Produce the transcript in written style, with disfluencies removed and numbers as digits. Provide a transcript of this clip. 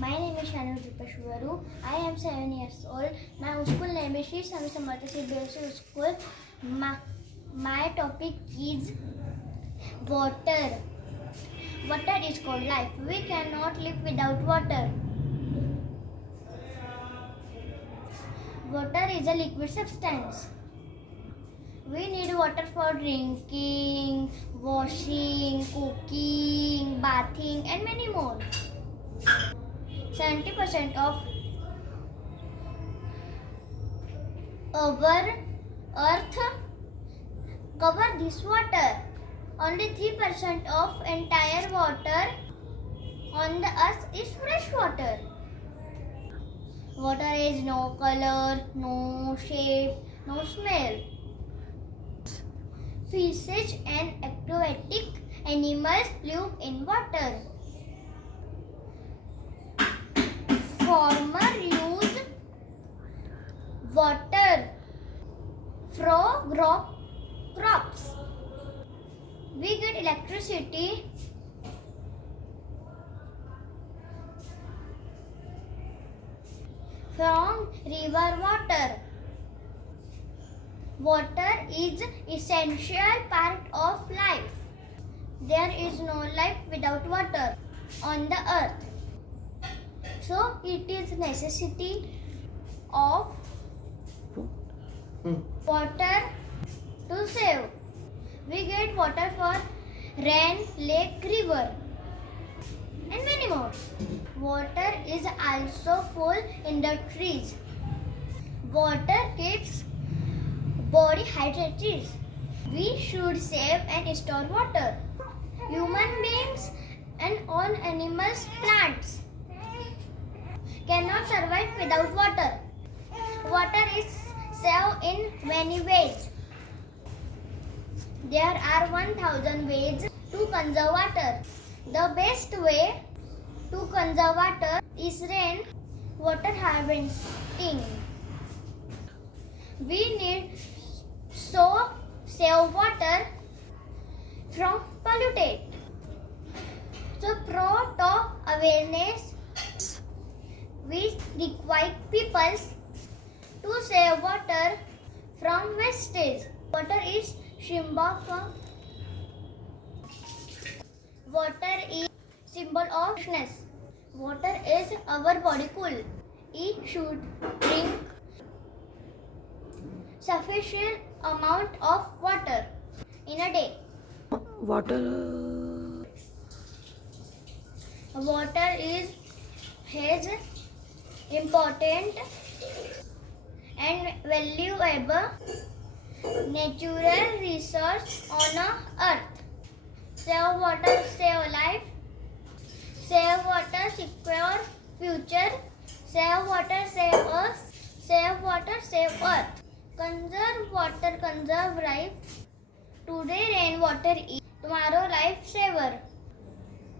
My name is Shanu Tripashwaru. I am 7 years old. My school name is Sri Swami Samartha CBSE School. My topic is water. Water is called life. We cannot live without water. Water is a liquid substance. We need water for drinking, washing, cooking, bathing, and many more. 70% of our earth cover this water. Only 3% of entire water on the earth is fresh water. Water is no color, no shape, no smell. Fishes and aquatic animals live in water. Farmers use water for crops. We get electricity from river water. Water is essential part of life. There is no life without water on the earth. So it is necessity of water to save. We get water for rain, lake, river, and many more. Water is also full in the trees. Water keeps body hydrated. We should save and store water. Human beings and all animals, plants cannot survive without water. Water is saved in many ways. There are 1000 ways to conserve water. The best way to conserve water is rain water harvesting. We need so save water from polluted. So pro awareness, we require people to save water from wastage. Water is symbol for water is symbol of freshness. Water is our body cool. We should drink sufficient amount of water in a day. Water has important and valuable natural resource on earth. Save water, save life. Save water, secure future. Save water, save us. Save water, save earth. Conserve water, conserve life. Today rainwater is tomorrow life saver.